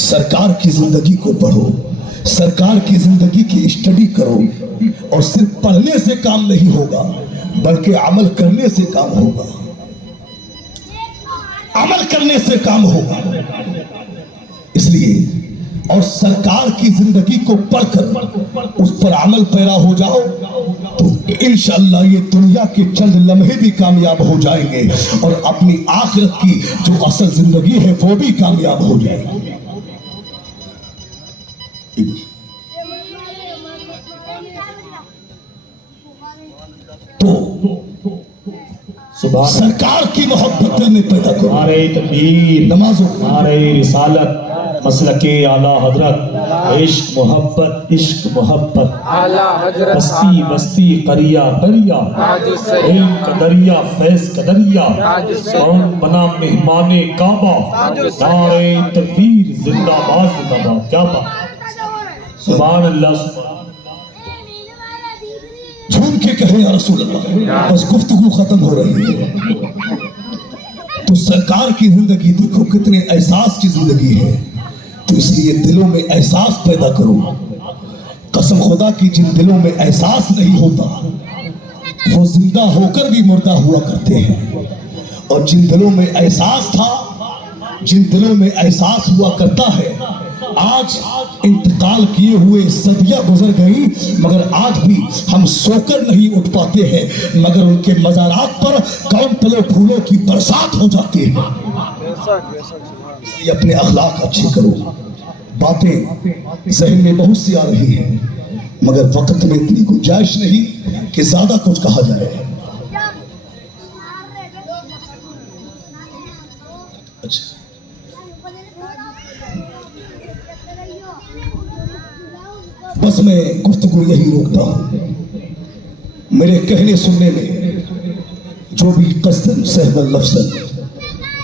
سرکار کی زندگی کو پڑھو, سرکار کی زندگی کی اسٹڈی کرو, اور صرف پڑھنے سے کام نہیں ہوگا بلکہ عمل کرنے سے کام ہوگا, عمل کرنے سے کام ہوگا. اس لیے اور سرکار کی زندگی کو پڑھ کر اس پر عمل پیرا ہو جاؤ تو انشاءاللہ یہ دنیا کے چند لمحے بھی کامیاب ہو جائیں گے اور اپنی آخرت کی جو اصل زندگی ہے وہ بھی کامیاب ہو جائے گی. تو سرکار کی محبت دل میں پیدا کرو. نعرہ تکبیر, نمازوں نعرہ رسالت, مسلک اعلیٰ حضرت, عشق محبت, عشق محبت, اعلیٰ حضرت, بستی بستی, قریہ قریہ, علم کا دریا, فیض کا دریا, کون بنا مہمان کعبہ, نعرہ تکبیر, زندہ باد زندہ باد. کیا بات, سبحان اللہ. جھوم کے کہے یا رسول اللہ, بس گفتگو ختم ہو رہی ہے. تو سرکار کی زندگی دیکھو کتنے احساس کی زندگی ہے, تو اس لیے دلوں میں احساس پیدا کرو. قسم خدا کی جن دلوں میں احساس نہیں ہوتا وہ زندہ ہو کر بھی مردہ ہوا کرتے ہیں, اور جن دلوں میں احساس تھا, جن دلوں میں احساس ہوا کرتا ہے, آج انتقال کیے ہوئے صدیاں گزر گئی مگر آج بھی ہم سو کر نہیں اٹھ پاتے ہیں, مگر ان کے مزارات پر کون تلے پھولوں کی برسات ہو جاتی ہے. اس لیے اپنے اخلاق اچھے کرو. باتیں ذہن میں بہت سی آ رہی ہیں مگر وقت میں اتنی گنجائش نہیں کہ زیادہ کچھ کہا جائے. اچھا بس میں گفتگو یہی روکتا ہوں. میرے کہنے سننے میں جو بھی قصداً سہواً لفظاً